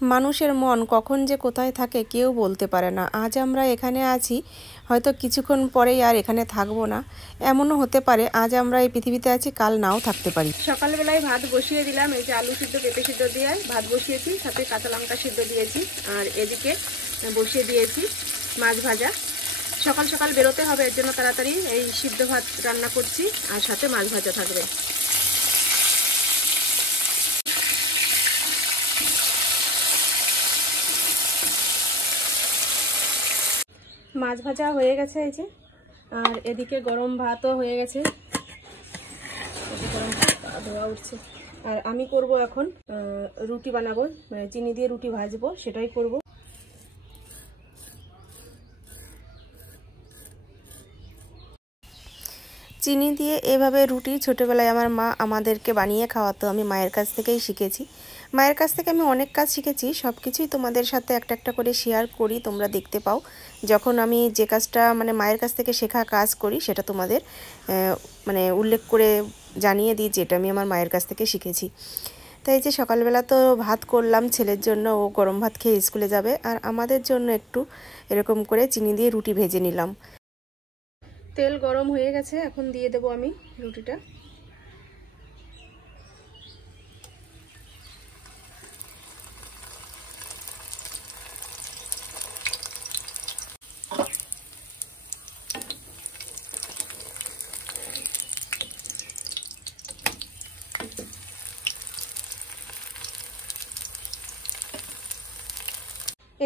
মানুষের মন কখন যে কোথায় থাকে কেউ বলতে পারে না। আজ আমরা এখানে আছি, হয়তো কিছুক্ষণ পরেই আর এখানে থাকবো না। এমনও হতে পারে আজ আমরা এই পৃথিবীতে আছি, কাল নাও থাকতে পারি। সকালবেলায় ভাত বসিয়ে দিলাম, এই যে আলু সিদ্ধ পেঁপে সিদ্ধ দিয়ে ভাত বসিয়েছি, সাথে কাঁচা লঙ্কা সিদ্ধ দিয়েছি, আর এদিকে বসিয়ে দিয়েছি মাছ ভাজা। সকাল সকাল বেরোতে হবে, এর জন্য তাড়াতাড়ি এই সিদ্ধ ভাত রান্না করছি, আর সাথে মাছ ভাজা থাকবে। মাছ ভাজা হয়ে গেছে এই যে, আর এদিকে গরম ভাতও হয়ে গেছে, গরম ভাত ধোয়া উঠছে। আর আমি করব এখন রুটি বানাবো, চিনি দিয়ে রুটি ভাজবো, সেটাই করব। চিনি দিয়ে এভাবে রুটি ছোটোবেলায় আমার মা আমাদেরকে বানিয়ে খাওয়াতো, আমি মায়ের কাছ থেকেই শিখেছি। মায়ের কাছ থেকে আমি অনেক কাজ শিখেছি, সব কিছুই তোমাদের সাথে একটা একটা করে শেয়ার করি, তোমরা দেখতে পাও। যখন আমি যে কাজটা মায়ের কাছ থেকে শেখা কাজ করি, সেটা তোমাদের উল্লেখ করে জানিয়ে দিই যে এটা আমি আমার মায়ের কাছ থেকে শিখেছি। তাই যে সকালবেলা তো ভাত করলাম ছেলের জন্য, ও গরম ভাত খেয়ে স্কুলে যাবে, আর আমাদের জন্য একটু এরকম করে চিনি দিয়ে রুটি ভেজে নিলাম। তেল গরম হয়ে গেছে, এখন দিয়ে দেব আমি রুটিটা।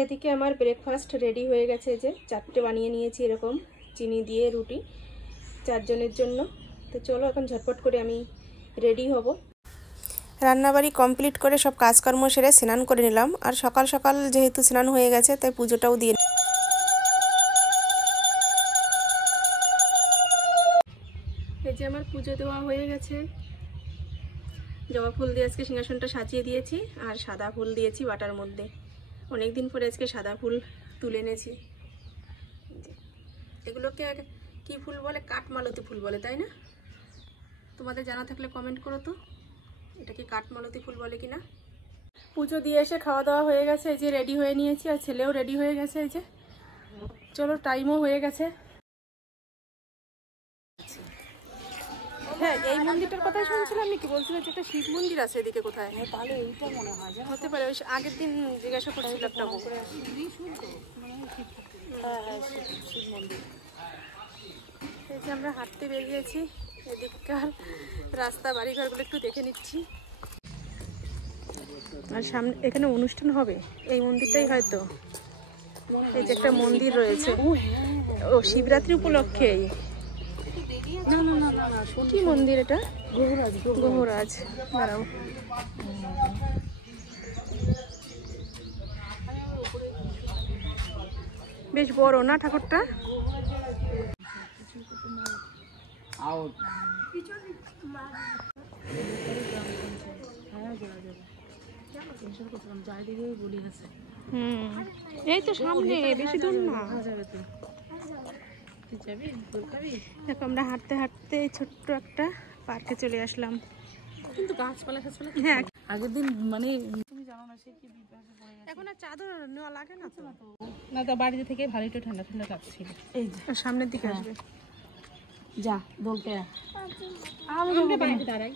এদিকে আমার ব্রেকফাস্ট রেডি হয়ে গেছে, যে 4টে বানিয়ে নিয়েছি এরকম চিনি দিয়ে রুটি 4 জনের জন্য। তো চলো এখন ঝটপট করে আমি রেডি হব। রান্নাবাড়ি কমপ্লিট করে সব কাজকর্ম সেরে স্নান করে নিলাম, আর সকাল সকাল যেহেতু স্নান হয়ে গেছে তাই পুজোটাও দিয়ে। এই যে আমার পুজো দেওয়া হয়ে গেছে, জবা ফুল দিয়ে আজকে সিংহাসনটা সাজিয়ে দিয়েছি, আর সাদা ফুল দিয়েছি বাটার মধ্যে। অনেকদিন পরে আজকে সাদা ফুল তুলে এনেছি। এগুলোকে কি ফুল বলে? কাঠমালতি ফুল বলে, তাই না? তোমাদের জানা থাকলে কমেন্ট করো তো, এটা কি কাঠমালতি ফুল বলে কিনা। পুজো দিয়ে এসে খাওয়া দাওয়া হয়ে গেছে, এই যে রেডি হয়ে নিয়েছি, আর ছেলেও রেডি হয়ে গেছে। এই যে চলো, টাইমও হয়ে গেছে। হ্যাঁ, এই মন্দিরটার কথাই শুনছিলাম, আমি কি বলছিলাম যে একটা শিব মন্দির আছে এদিকে কোথায়, তাহলে এইটা মনে হয় হতে পারে। ওই আগের দিন জিজ্ঞাসা করছিল একটা, শিব মন্দির। এই যে আমরা হাঁটতে বেরিয়েছি, এদিককার রাস্তা বাড়িঘরগুলো একটু দেখে নিচ্ছি। আর সামনে এখানে অনুষ্ঠান হবে, এই মন্দিরটাই হয়তো। এই যে একটা মন্দির রয়েছে, ও শিবরাত্রি উপলক্ষে। না না না না, কি মন্দির এটা? গহুরাজ। গহুরাজ, দাঁড়াও। বেশ বড় না ঠাকুরটা? এই তো সামনে, বেশি দূর না। দেখো আমরা হাঁটতে হাঁটতে ছোট্ট একটা পার্কে চলে আসলাম, কিন্তু গাছপালা গাছপালা। হ্যাঁ, আগের দিন তুমি জানো না, সে কি বিপদে পড়ে গেছে। এখন আর চাদর নেওয়া লাগে না তো, না তো বাড়িতে থেকে ভালো একটু ঠান্ডা ঠান্ডা লাগছিল। এই যে সামনের দিকে আসবে, যা দোলকে আমরা বাইরে দাঁড়াই।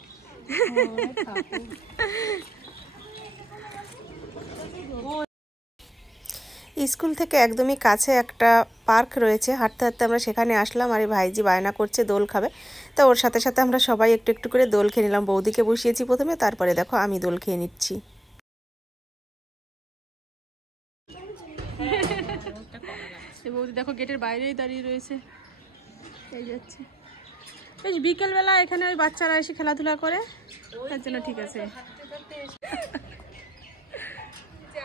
স্কুল থেকে একদমই কাছে একটা পার্ক রয়েছে, হাঁটতে হাঁটতে আমরা সেখানে আসলাম। আর এই ভাইজি বায়না করছে দোল খাবে, তা ওর সাথে সাথে আমরা সবাই একটু একটু করে দোল খেয়ে নিলাম। বৌদিকে বসিয়েছি প্রথমে, তারপরে দেখো আমি দোল খেয়ে নিচ্ছি। বৌদি দেখো গেটের বাইরেই দাঁড়িয়ে রয়েছে, এই যাচ্ছে। বেশ বিকেলবেলা এখানে ওই বাচ্চারা এসে খেলাধুলা করে, তার জন্য ঠিক আছে।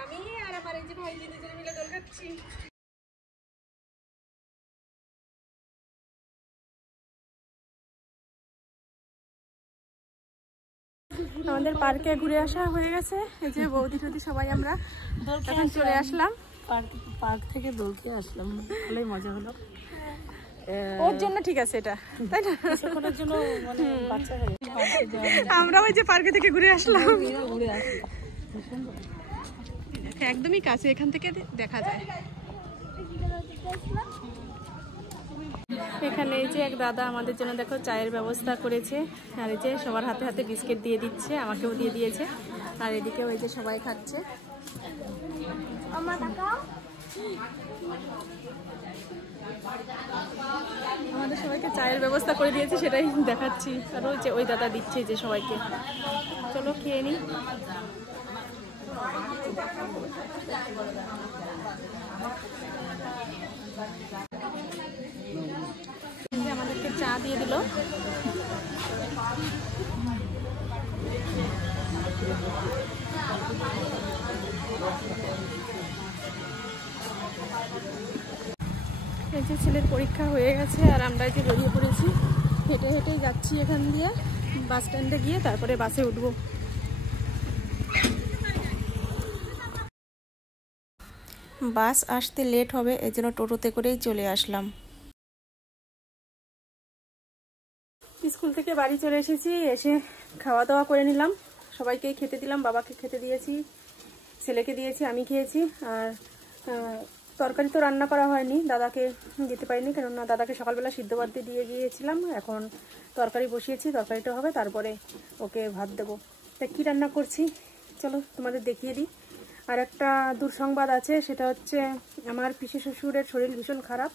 আমি আর আমার এই যে ভাইজি দুজনে মিলে দোল খাচ্ছি। আমাদের পার্কে ঘুরে আসা হয়ে গেছে, এই যে বৌদি টৌদি সবাই আমরা এখন চলে আসলাম। পার্ক থেকে দোল খেয়ে আসলাম, ভালোই মজা হলো। ওর জন্য ঠিক আছে এটা, তাই না? ওর জন্য বাচ্চা আমরা ওই যে পার্কে থেকে ঘুরে আসলাম। একদমই কাছে, এখান থেকে দেখা যায়। এখানে এই যে এক দাদা আমাদের জন্য দেখো চায়ের ব্যবস্থা করেছে, আর এই যে সবার হাতে হাতে বিস্কিট দিয়ে দিচ্ছে, আমাকেও দিয়ে দিয়েছে, আর এদিকেও এই যে সবাই খাচ্ছে। আমাদের সবাইকে চায়ের ব্যবস্থা করে দিয়েছে, সেটাই দেখাচ্ছি। আর ওই যে ওই দাদা দিচ্ছে যে সবাইকে। চলো খেয়ে নিই। আমাদেরকে চা দিয়ে দিল। এই যে ছেলের পরীক্ষা হয়ে গেছে, আর আমরা যে বেরিয়ে পড়েছি, হেঁটে হেঁটেই যাচ্ছি এখান দিয়ে বাস স্ট্যান্ডে গিয়ে তারপরে বাসে উঠবো। বাস আসতে লেট হবে, এই জন্য টোটোতে করেই চলে আসলাম। স্কুল থেকে বাড়ি চলে এসেছি, এসে খাওয়া দাওয়া করে নিলাম, সবাইকে খেতে দিলাম, বাবাকে খেতে দিয়েছি, ছেলেকে দিয়েছি, আমি খেয়েছি। আর তরকারি তো রান্না করা হয়নি, দাদাকে দিতে পারিনি, কেননা দাদাকে সকালবেলা সিদ্ধ ভাত দিয়ে গিয়েছিলাম। এখন তরকারি বসিয়েছি, তরকারিটা হবে, তারপরে ওকে ভাত দেবো। তা কী রান্না করছি চলো তোমাদের দেখিয়ে দিই। আর একটা দুঃসংবাদ আছে, সেটা হচ্ছে আমার পিসি শ্বশুরের শরীর ভীষণ খারাপ,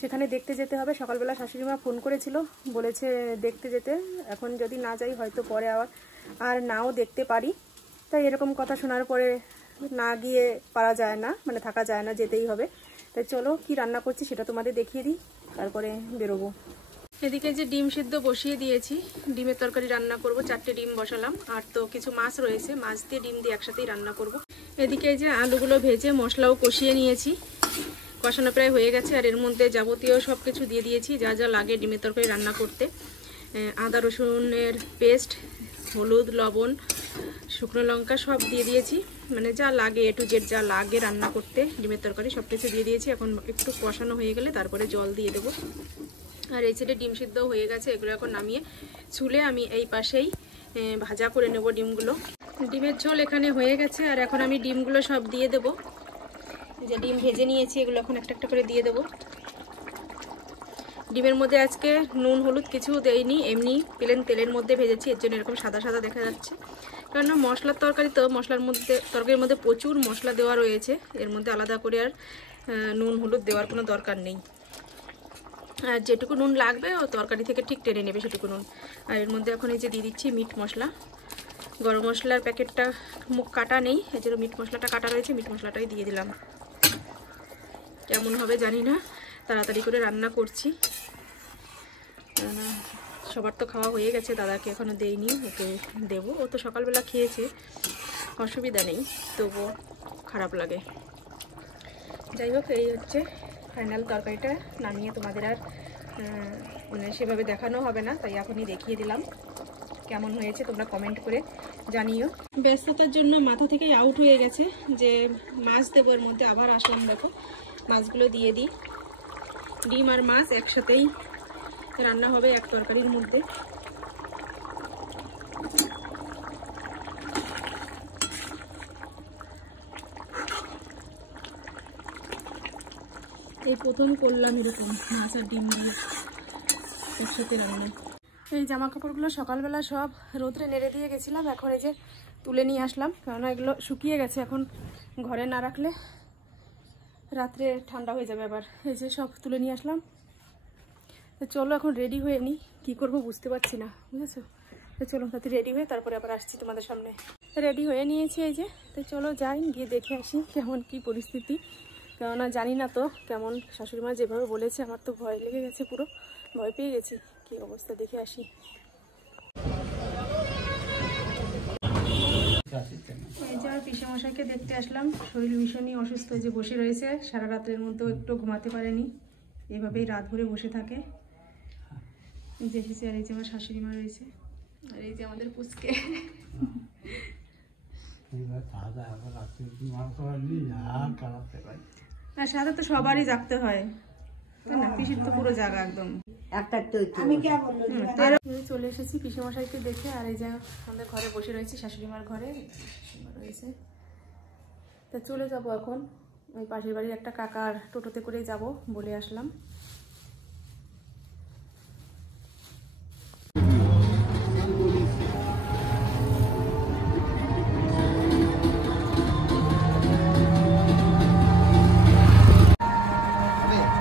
সেখানে দেখতে যেতে হবে। সকালবেলা শাশুড়িমা ফোন করেছিল, বলেছে দেখতে যেতে, এখন যদি না যাই হয়তো পরে আর নাও দেখতে পারি। তাই এরকম কথা শোনার পরে না গিয়ে পারা যায় না, মানে থাকা যায় না, যেতেই হবে। তাই চলো কি রান্না করছি সেটা তোমাদের দেখিয়ে দিই, তারপরে বেরোবো। এদিকে যে ডিম সিদ্ধ বসিয়ে দিয়েছি, ডিমের তরকারি রান্না করব, 4টে ডিম বসালাম, আর তো কিছু মাছ রয়েছে, মাছ দিয়ে ডিম দিয়ে একসাথেই রান্না করব। এদিকে যে আলুগুলো ভেজে মশলাও কষিয়ে নিয়েছি, কষানো প্রায় হয়ে গেছে। আর এর মধ্যে যাবতীয় সব কিছু দিয়ে দিয়েছি যা যা লাগে ডিমের তরকারি রান্না করতে। আদা রসুনের পেস্ট, হলুদ, লবণ, শুকনো লঙ্কা সব দিয়ে দিয়েছি, মানে যা লাগে এ টু জেড যা লাগে রান্না করতে ডিমের তরকারি সব কিছু দিয়ে দিয়েছি। এখন একটু কষানো হয়ে গেলে তারপরে জল দিয়ে দেবো। আর এই সাইডে ডিম সিদ্ধ হয়ে গেছে, এগুলো এখন নামিয়ে চুলে আমি এই পাশেই ভাজা করে নেব ডিমগুলো। ডিমের ঝোল এখানে হয়ে গেছে, আর এখন আমি ডিমগুলো সব দিয়ে দেবো। যে ডিম ভেজে নিয়েছি এগুলো এখন একটা একটা করে দিয়ে দেবো। ডিমের মধ্যে আজকে নুন হলুদ কিছু দেইনি, এমনি প্লেন তেলের মধ্যে ভেজেছি, এর জন্য এরকম সাদা সাদা দেখা যাচ্ছে। কারণ মশলার তরকারি তো, তরকারির মধ্যে প্রচুর মশলা দেওয়া রয়েছে, এর মধ্যে আলাদা করে আর নুন হলুদ দেওয়ার কোনো দরকার নেই। আর যেটুকু নুন লাগবে ও তরকারি থেকে ঠিক টেনে নেবে সেটুকু নুন। আর এর মধ্যে এখন এই যে দিয়ে দিচ্ছি মিট মশলা। গরম মশলার প্যাকেটটা মুখ কাটা নেই, এই জন্য মিট মশলাটা কাটা রয়েছে, মিট মশলাটাই দিয়ে দিলাম। কেমন হবে জানি না, তাড়াতাড়ি করে রান্না করছি। সবার তো খাওয়া হয়ে গেছে, দাদাকে এখনও দেইনি, ওকে দেবো। ও তো সকালবেলা খেয়েছে, অসুবিধা নেই, তবুও খারাপ লাগে। যাই হোক, এই হচ্ছে ফাইনাল তরকারিটা। নামিয়ে তোমাদের আর মানে সেভাবে দেখানো হবে না, তাই এখনই দেখিয়ে দিলাম। কেমন হয়েছে তোমরা কমেন্ট করে জানিও। ব্যস্ততার জন্য মাথা থেকেই আউট হয়ে গেছে যে মাছ দেবো, এর মধ্যে আবার আসলাম। দেখো মাছগুলো দিয়ে দিই, ডিম আর মাছ একসাথেই রান্না হবে এক তরকারির মধ্যে। এই প্রথম করলাম এরকম মাছ আর ডিম দিয়ে একসাথে রান্না। এই জামা কাপড়গুলো সকালবেলা সব রোদ্রে নেড়ে দিয়ে গেছিলাম, এখন এই যে তুলে নিয়ে আসলাম, কেননা এগুলো শুকিয়ে গেছে। এখন ঘরে না রাখলে রাত্রে ঠান্ডা হয়ে যাবে আবার। এই যে সব তুলে নিয়ে আসলাম। তো চলো এখন রেডি হয়ে নিই, কী করবো বুঝতে পারছি না, বুঝেছো? তো চলো তাতে রেডি হয়ে তারপরে আবার আসছি তোমাদের সামনে। রেডি হয়ে নিয়েছি এই যে, তো চলো যাই, গিয়ে দেখে আসি কেমন কি পরিস্থিতি, কেননা জানি না তো কেমন। শাশুড়িমা যেভাবে বলেছে আমার তো ভয় লেগে গেছে, পুরো ভয় পেয়ে গেছি। কি অবস্থা দেখে আসি। এই যে আর পিসেমশাইকে দেখতে আসলাম, শরীর ভীষণই অসুস্থ, যে বসে রয়েছে, সারা রাতের মধ্যেও একটু ঘুমাতে পারেনি, এভাবেই রাত ভরে বসে থাকে। এই যে এসেছি, আর এই যে আমার শাশুড়ি মা রয়েছে, আর এই যে আমাদের পুচকে। আর সাথে তো সবারই জাগতে হয়, তাই না? পিসির তো পুরো জাগা একদম। চলে এসেছি পিসেমশাইকে দেখে, আর এই যে আমাদের ঘরে বসে রয়েছে, শাশুড়ি মার ঘরে রয়েছে। তা চলে যাব এখন, ওই পাশের বাড়ির একটা কাকার টোটোতে করে যাব বলে আসলাম।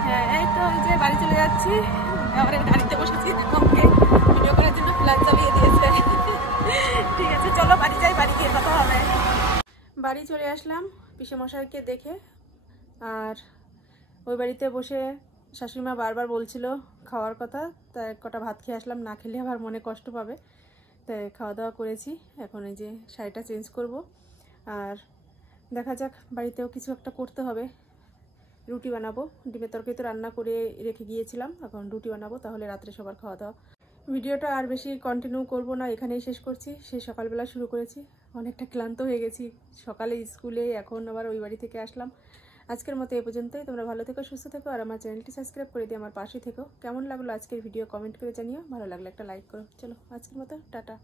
হ্যাঁ এই তো ওই যে বাড়ি চলে যাচ্ছি, আমার গাড়িতে বসেছি, আমাকে ভিডিও করার জন্য ফ্ল্যাগ চালিয়ে দিয়েছে। ঠিক আছে চলো বাড়ি যাই, বাড়ি গিয়ে কথা হবে। বাড়ি চলে আসলাম পিসেমশাইকে দেখে, আর ওই বাড়িতে বসে শাশুড়িমা বারবার বলছিল খাওয়ার কথা, তাই কটা ভাত খেয়ে আসলাম, না খেলে আবার মনে কষ্ট পাবে, তাই খাওয়া দাওয়া করেছি। এখন এই যে শাড়িটা চেঞ্জ করব, আর দেখা যাক বাড়িতেও কিছু একটা করতে হবে। রুটি বানাবো, ডিমের তরকারি তো রান্না করে রেখে গিয়েছিলাম, এখন রুটি বানাবো, তাহলে রাত্রে সবার খাওয়া দাওয়া। ভিডিওটা আর বেশি কন্টিনিউ করব না, এখানেই শেষ করছি। সেই সকালবেলা শুরু করেছি, অনেকটা ক্লান্ত হয়ে গেছি সকালে স্কুলে, এখন আবার ওই বাড়ি থেকে আসলাম। আজকের মতো এ পর্যন্তই। তোমরা ভালো থেকো, সুস্থ থেকো, আর আমার চ্যানেলটি সাবস্ক্রাইব করে দিয়ে আমার পাশে থেকো। কেমন লাগলো আজকের ভিডিও কমেন্ট করে জানিও, ভালো লাগলে একটা লাইক করো। চলো আজকের মতো টাটা।